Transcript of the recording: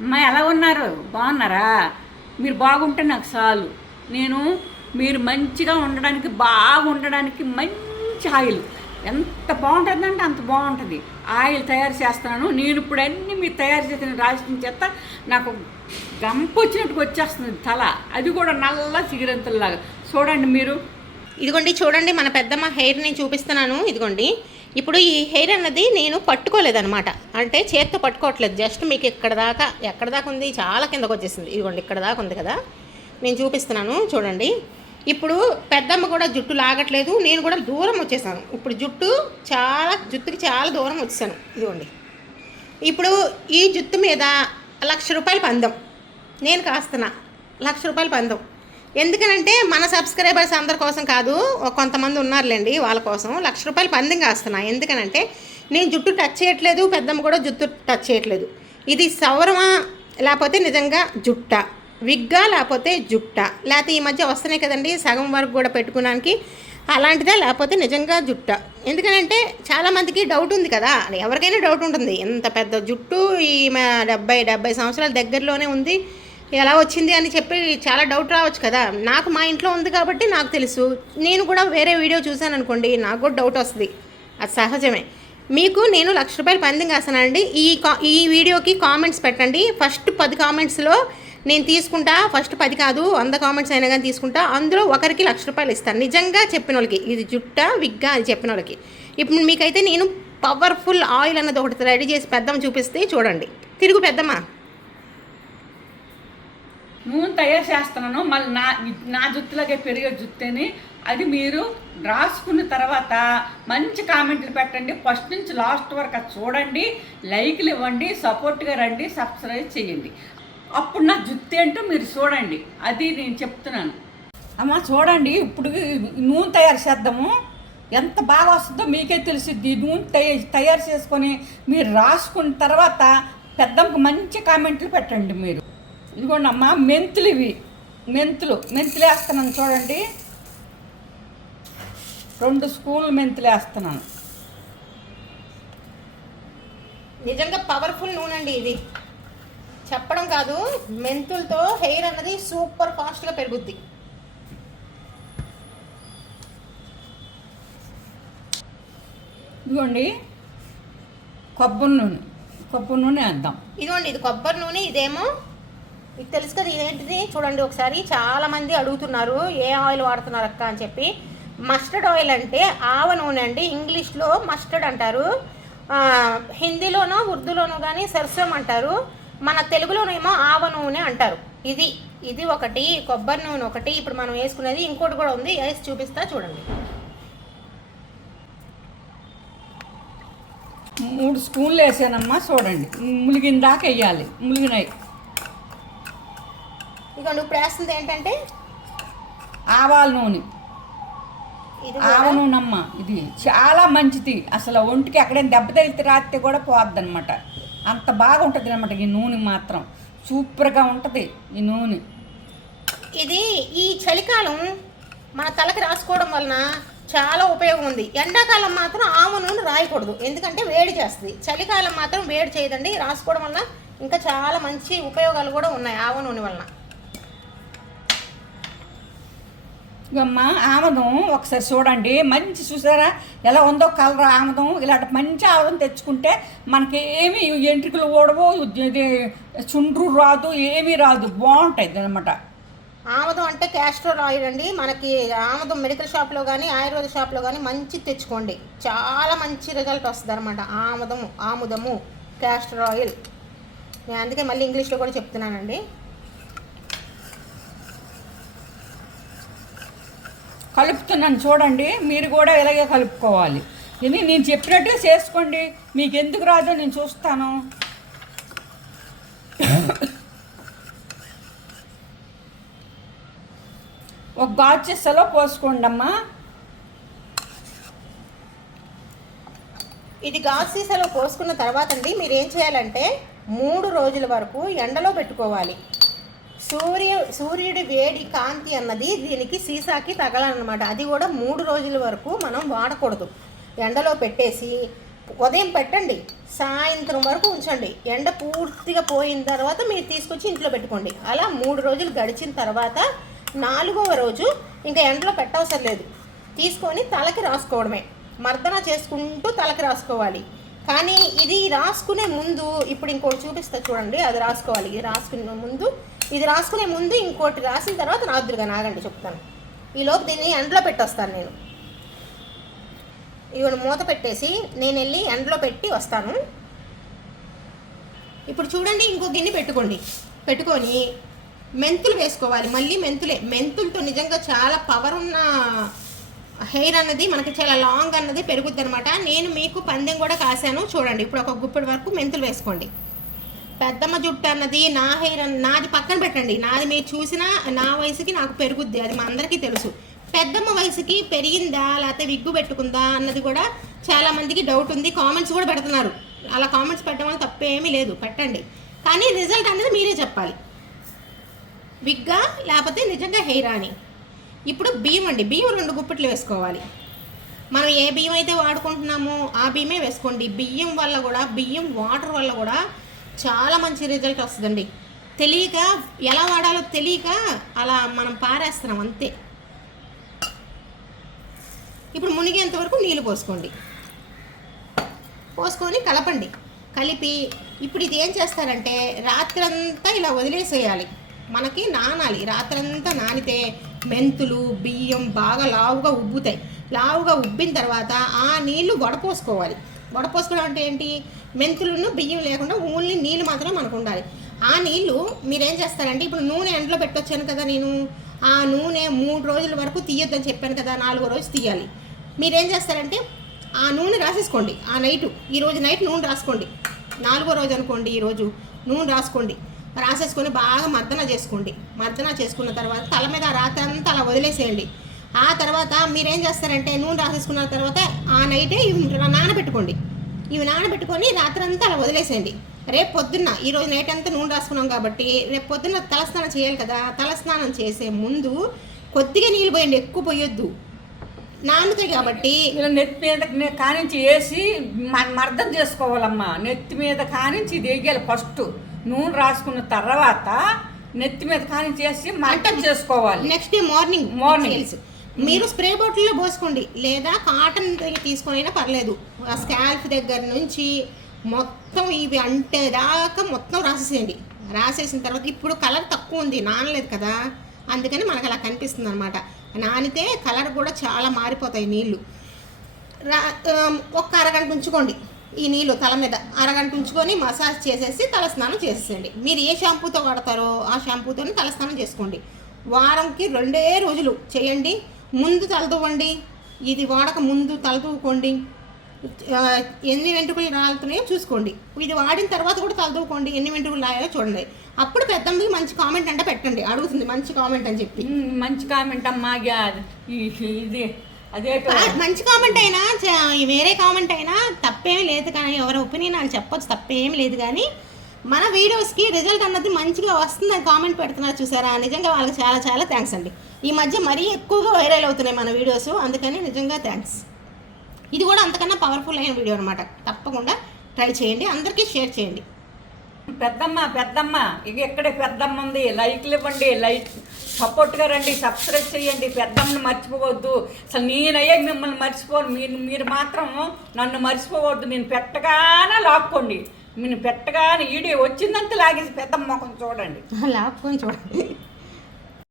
అమ్మా ఎలా ఉన్నారు? బాగున్నారా? మీరు బాగుంటే నాకు చాలు. నేను మీరు మంచిగా ఉండడానికి బాగా ఉండడానికి మంచి ఆయిల్. ఎంత బాగుంటుందంటే అంత బాగుంటుంది. ఆయిల్ తయారు చేస్తాను నేను ఇప్పుడు అన్ని మీరు తయారు చేసిన రాసిన చేత నాకు గంప వచ్చినట్టుకు వచ్చేస్తుంది తల. అది కూడా నల్ల సిగిరంతుల్లాగా చూడండి మీరు. ఇదిగోండి చూడండి మన పెద్దమ్మ హెయిర్ నేను చూపిస్తున్నాను. ఇదిగోండి. ఇప్పుడు ఈ హెయిర్ అన్నది నేను పట్టుకోలేదన్నమాట. అంటే చేత్తో పట్టుకోవట్లేదు. జస్ట్ మీకు ఇక్కడ దాకా ఎక్కడ దాకా ఉంది? చాలా కిందకు వచ్చేసింది. ఇదిగోండి ఇక్కడ దాకా ఉంది కదా. నేను చూపిస్తున్నాను చూడండి. ఇప్పుడు పెద్దమ్మ కూడా జుట్టు లాగట్లేదు. నేను కూడా దూరం వచ్చేసాను. ఇప్పుడు జుట్టు చాలా జుట్టుకి చాలా దూరం వచ్చేసాను. ఇదిగోండి. ఇప్పుడు ఈ జుట్టు మీద లక్ష రూపాయలు పందం. నేను కాస్తున్నా. లక్ష రూపాయలు పందం. ఎందుకనంటే మన సబ్స్క్రైబర్స్ అందరి కోసం కాదు కొంతమంది ఉన్నారులేండి వాళ్ళ కోసం. లక్ష రూపాయలు పందెం కాస్తున్నా. ఎందుకనంటే నేను జుట్టు టచ్ చేయట్లేదు పెద్దమ్మ కూడా జుట్టు టచ్ చేయట్లేదు. ఇది సౌరమా లేకపోతే నిజంగా జుట్ట. విగ్గా లేకపోతే జుట్ట. లేకపోతే ఈ మధ్య వస్తున్నాయి కదండి సగం వరకు కూడా పెట్టుకోవడానికి అలాంటిదే లేకపోతే నిజంగా జుట్ట? ఎందుకనంటే చాలామందికి డౌట్ ఉంది కదా. ఎవరికైనా డౌట్ ఉంటుంది. ఇంత పెద్ద జుట్టు ఈ డెబ్బై డెబ్బై సంవత్సరాల దగ్గరలోనే ఉంది. ఎలా వచ్చింది అని చెప్పి చాలా డౌట్ రావచ్చు కదా. నాకు మా ఇంట్లో ఉంది కాబట్టి నాకు తెలుసు. నేను కూడా వేరే వీడియో చూశాను అనుకోండి నాకు కూడా డౌట్ వస్తుంది. అది సహజమే. మీకు నేను లక్ష రూపాయలు పందెం కాస్తానండి ఈ కా ఈ వీడియోకి కామెంట్స్ పెట్టండి. ఫస్ట్ పది కామెంట్స్లో నేను తీసుకుంటా. ఫస్ట్ పది కాదు వంద కామెంట్స్ అయినా కానీ తీసుకుంటా. అందులో ఒకరికి లక్ష రూపాయలు ఇస్తాను నిజంగా చెప్పిన వాళ్ళకి ఇది జుట్ట విగ్గా అది చెప్పిన వాళ్ళకి ఇప్పుడు మీకైతే నేను పవర్ఫుల్ ఆయిల్ అన్నది ఒకటి రెడీ చేసి పెద్దమ్మ చూపిస్తే చూడండి. తిరుగు పెద్దమ్మ. నూనె తయారు చేస్తున్నాను. మళ్ళీ నా నా జుట్టులాగే పెరిగే జుత్తుని. అది మీరు రాసుకున్న తర్వాత మంచి కామెంట్లు పెట్టండి. ఫస్ట్ నుంచి లాస్ట్ వరకు అది చూడండి. లైక్లు ఇవ్వండి. సపోర్ట్గా రండి. సబ్స్క్రైబ్ చేయండి. అప్పుడు నా జుత్తు ఏంటో మీరు చూడండి. అది నేను చెప్తున్నాను. అమ్మ చూడండి. ఇప్పుడు నూనె తయారు చేద్దాము. ఎంత బాగా వస్తుందో మీకే తెలిసిద్ది. నూనె తయ తయారు చేసుకొని మీరు రాసుకున్న తర్వాత పెద్దమ్మకు మంచి కామెంట్లు పెట్టండి మీరు. ఇదిగోండి అమ్మ మెంతులు ఇవి. మెంతులు. మెంతులు వేస్తున్నాను చూడండి. రెండు స్పూన్లు మెంతులు వేస్తున్నాను. నిజంగా పవర్ఫుల్ నూనె అండి ఇది. చెప్పడం కాదు మెంతులతో హెయిర్ అన్నది సూపర్ ఫాస్ట్గా పెరుగుద్ది. ఇదిగోండి. కొబ్బరి నూనె. కొబ్బరి నూనె వేద్దాం. ఇదిగోండి ఇది కొబ్బరి నూనె ఇదేమో మీకు తెలుసు కదా ఇదేంటిది? చూడండి ఒకసారి. చాలామంది అడుగుతున్నారు ఏ ఆయిల్ వాడుతున్నారు అక్క అని చెప్పి. మస్టర్డ్ ఆయిల్ అంటే ఆవ నూనె అండి. ఇంగ్లీష్లో మస్టర్డ్ అంటారు. హిందీలోనో ఉర్దూలోనో కానీ సరస్వం అంటారు. మన తెలుగులోనేమో ఆవ నూనె అంటారు. ఇది ఇది ఒకటి కొబ్బరి నూనె ఒకటి. ఇప్పుడు మనం వేసుకునేది ఇంకోటి కూడా ఉంది. వేసి చూపిస్తా చూడండి. మూడు స్పూన్లు వేసానమ్మా చూడండి. ములిగిన దాకా వేయాలి. ములిగినాయి. ఇక నువ్వు వేస్తుంది ఏంటంటే? ఆవాల నూనె. ఆవ కూడా? నూనె అమ్మ ఇది చాలా మంచిది. అసలు ఒంటికి ఎక్కడైనా దెబ్బ తగిలితే రాస్తే కూడా పోద్ది అనమాట అంత బాగా ఉంటుంది అనమాట ఈ నూనె మాత్రం. సూపర్గా ఉంటుంది ఈ నూనె. ఇది ఈ చలికాలం మన తలకి రాసుకోవడం వలన చాలా ఉపయోగం ఉంది. ఎండాకాలం మాత్రం ఆవ నూనె రాయకూడదు. ఎందుకంటే వేడి చేస్తుంది. చలికాలం మాత్రం వేడి చేయదండి. రాసుకోవడం వలన ఇంకా చాలా మంచి ఉపయోగాలు కూడా ఉన్నాయి ఆవ నూనె వలన. ఇగమ్మా ఆమదం ఒకసారి చూడండి. మంచి చూసారా? ఎలా ఉందో కలర్ ఆమదం. ఇలాంటి మంచి ఆమదం తెచ్చుకుంటే మనకి ఏమి ఎంట్రుకలు ఓడవు ఇది చుండ్రు రాదు ఏమీ రాదు. బాగుంటుంది అనమాట ఆముదం అంటే క్యాస్ట్రోల్ ఆయిల్ అండి. మనకి ఆముదం మెడికల్ షాప్లో కానీ ఆయుర్వేద షాప్లో కానీ మంచి తెచ్చుకోండి. చాలా మంచి రిజల్ట్ వస్తుంది అనమాట ఆముదము ఆముదము క్యాస్టర్ ఆయిల్. నేను అందుకే మళ్ళీ ఇంగ్లీష్లో కూడా చెప్తున్నానండి. కలుపుతున్నాను చూడండి మీరు కూడా ఇలాగే కలుపుకోవాలి. ఇది నేను చెప్పినట్టుగా చేసుకోండి. మీకు ఎందుకు రాదో నేను చూస్తాను. ఒక గాచెస్సలో పోసుకోండి అమ్మా ఇది గాజు సీసాలో పోసుకున్న తర్వాత అండి మీరు ఏం చేయాలంటే మూడు రోజుల వరకు ఎండలో పెట్టుకోవాలి. సూర్య సూర్యుడి వేడి కాంతి అన్నది దీనికి సీసాకి తగలనమాట. అది కూడా మూడు రోజుల వరకు మనం వాడకూడదు. ఎండలో పెట్టేసి ఉదయం పెట్టండి సాయంత్రం వరకు ఉంచండి. ఎండ పూర్తిగా పోయిన తర్వాత మీరు తీసుకొచ్చి ఇంట్లో పెట్టుకోండి. అలా మూడు రోజులు గడిచిన తర్వాత నాలుగవ రోజు ఇంకా ఎండలో పెట్టవసరం లేదు. తీసుకొని తలకి రాసుకోవడమే. మర్దన చేసుకుంటూ తలకి రాసుకోవాలి. కానీ ఇది రాసుకునే ముందు ఇప్పుడు ఇంకోటి చూపిస్తా చూడండి అది రాసుకోవాలి. ఇది రాసుకునే ముందు ఇది రాసుకునే ముందు ఇంకోటి రాసిన తర్వాత రాదురుగా నాగండి చెప్తాను. ఈలోపు దీన్ని ఎండలో పెట్టొస్తాను నేను. ఇవి మూత పెట్టేసి నేను వెళ్ళి ఎండలో పెట్టి వస్తాను. ఇప్పుడు చూడండి ఇంకో గిన్నె పెట్టుకోండి. పెట్టుకొని మెంతులు వేసుకోవాలి. మళ్ళీ మెంతులే. మెంతులతో నిజంగా చాలా పవర్ ఉన్న హెయిర్ అన్నది మనకి చాలా లాంగ్ అన్నది పెరుగుద్ది అనమాట నేను మీకు పందెం కూడా కాశాను. చూడండి ఇప్పుడు ఒక గుప్పెడు వరకు మెంతులు వేసుకోండి. పెద్దమ్మ జుట్టు అన్నది నా హెయిర్ నాది పక్కన పెట్టండి. నాది మీరు చూసినా నా వయసుకి నాకు పెరుగుద్ది అది మా అందరికీ తెలుసు. పెద్దమ్మ వయసుకి పెరిగిందా లేకపోతే విగ్గు పెట్టుకుందా అన్నది కూడా చాలా మందికి డౌట్ ఉంది. కామెంట్స్ కూడా పెడుతున్నారు. అలా కామెంట్స్ పెట్టడం వల్ల తప్పేమీ లేదు. పెట్టండి. కానీ రిజల్ట్ అనేది మీరే చెప్పాలి. విగ్గా లేకపోతే నిజంగా హెయిర్ అని. ఇప్పుడు బియ్యం అండి. బియ్యం రెండు గుప్పెట్లు వేసుకోవాలి. మనం ఏ బియ్యం అయితే వాడుకుంటున్నామో ఆ బియ్యమే వేసుకోండి. బియ్యం వల్ల కూడా బియ్యం వాటర్ వల్ల కూడా చాలా మంచి రిజల్ట్ వస్తుందండి. తెలియక ఎలా వాడాలో తెలియక అలా మనం పారేస్తున్నాం అంతే. ఇప్పుడు మునిగేంత వరకు నీళ్ళు పోసుకోండి. పోసుకొని కలపండి. కలిపి ఇప్పుడు ఇది ఏం చేస్తారంటే రాత్రంతా ఇలా వదిలేసేయాలి. మనకి నానాలి. రాత్రంతా నానితే మెంతులు బియ్యం బాగా లావుగా ఉబ్బుతాయి. లావుగా ఉబ్బిన తర్వాత ఆ నీళ్ళు వడపోసుకోవాలి. వడపోసుకోవడం అంటే ఏంటి? మెంతులను బియ్యం లేకుండా ఓన్లీ నీళ్ళు మాత్రమే మనకు ఉండాలి. ఆ నీళ్ళు మీరేం చేస్తారంటే ఇప్పుడు నూనె ఎండలో పెట్టొచ్చాను కదా నేను ఆ నూనె మూడు రోజుల వరకు తీయొద్దని చెప్పాను కదా నాలుగో రోజు తీయాలి. మీరేం చేస్తారంటే ఆ నూనె రాసేసుకోండి. ఆ నైటు ఈరోజు నైట్ నూనె రాసుకోండి. నాలుగో రోజు అనుకోండి ఈరోజు నూనె రాసుకోండి. రాసేసుకొని బాగా మర్దన చేసుకోండి. మర్దన చేసుకున్న తర్వాత తల మీద ఆ అంతా అలా వదిలేసేయండి. ఆ తర్వాత మీరేం చేస్తారంటే నూనె రాసేసుకున్న తర్వాత ఆ నైటే ఇవి నానబెట్టుకోండి. ఇవి నానబెట్టుకొని రాత్రి అంతా అలా వదిలేసేయండి. రేపు పొద్దున్న ఈ రోజు నైట్ అంతా నూనె రాసుకున్నాం కాబట్టి రేపు పొద్దున్న తలస్నానం చేయాలి కదా తలస్నానం చేసే ముందు కొద్దిగా నీళ్ళు పోయండి ఎక్కువ పోయొద్దు. నానుతాయి కాబట్టి నెత్తి మీద కానించి వేసి మర్దం చేసుకోవాలమ్మా. నెత్తి మీద కానించి ఇది వేయాలి ఫస్ట్ నూనె రాసుకున్న తర్వాత నెత్తి మీద కానించి వేసి మర్దం చేసుకోవాలి. Next day morning Morning. మీరు స్ప్రే బాటిల్లో పోసుకోండి. లేదా కాటన్ తీసుకొని అయినా పర్లేదు. ఆ స్కాల్ఫ్ దగ్గర నుంచి మొత్తం ఇవి అంటే దాకా మొత్తం రాసేసేయండి. రాసేసిన తర్వాత ఇప్పుడు కలర్ తక్కువ ఉంది నానలేదు కదా. అందుకని మనకు అలా కనిపిస్తుంది అనమాట నానితే కలర్ కూడా చాలా మారిపోతాయి నీళ్ళు రా ఒక్క అరగంట ఉంచుకోండి ఈ నీళ్ళు తల మీద. అరగంట ఉంచుకొని మసాజ్ చేసేసి తలస్నానం చేసేయండి మీరు ఏ షాంపూతో వాడతారో ఆ షాంపూతోనే తలస్నానం చేసుకోండి. వారంకి రెండే రోజులు చేయండి. ముందు తలదూవండి. ఇది వాడక ముందు తలదూకోండి ఆ, ఎన్ని వెంట్రుకలు రాలుతున్నాయో చూసుకోండి. ఇది వాడిన తర్వాత కూడా తలదూకోండి ఎన్ని వెంట్రుకలు రాయాలో చూడండి. అప్పుడు పెద్దమ్మకి మంచి కామెంట్ అంటే పెట్టండి. అడుగుతుంది మంచి కామెంట్ అని చెప్పి. మంచి కామెంట్ అమ్మా ఇది అదేటో ఆ, మంచి కామెంట్ అయినా వేరే కామెంట్ అయినా తప్పేమీ లేదు కానీ ఎవరి ఒపీనియన్ వాళ్ళు చెప్పొచ్చు తప్పేమీ లేదు కానీ మన వీడియోస్కి రిజల్ట్ అన్నది మంచిగా వస్తుందని కామెంట్ పెడుతున్నారు చూసారా? నిజంగా వాళ్ళకి చాలా చాలా థ్యాంక్స్ అండి. ఈ మధ్య మరీ ఎక్కువగా వైరల్ అవుతున్నాయి మన వీడియోస్. అందుకని నిజంగా థ్యాంక్స్ ఇది కూడా అంతకన్నా పవర్ఫుల్ అయిన వీడియో అనమాట తప్పకుండా ట్రై చేయండి. అందరికీ షేర్ చేయండి. పెద్దమ్మ పెద్దమ్మ ఇక ఎక్కడే పెద్దమ్మ ఉంది? లైక్లు ఇవ్వండి. లైక్ సపోర్ట్గా రండి. సబ్స్క్రైబ్ చేయండి. పెద్దమ్మని మర్చిపోవద్దు. అసలు నేనయ్యే మిమ్మల్ని మర్చిపోను. మీరు మీరు మాత్రం నన్ను మర్చిపోవద్దు. నేను పెట్టగానే లాక్కోండి. నేను పెట్టగానే ఈడియో వచ్చిందంతా లాగేసి పెద్ద మొఖం చూడండి. లాక్కొని చూడండి.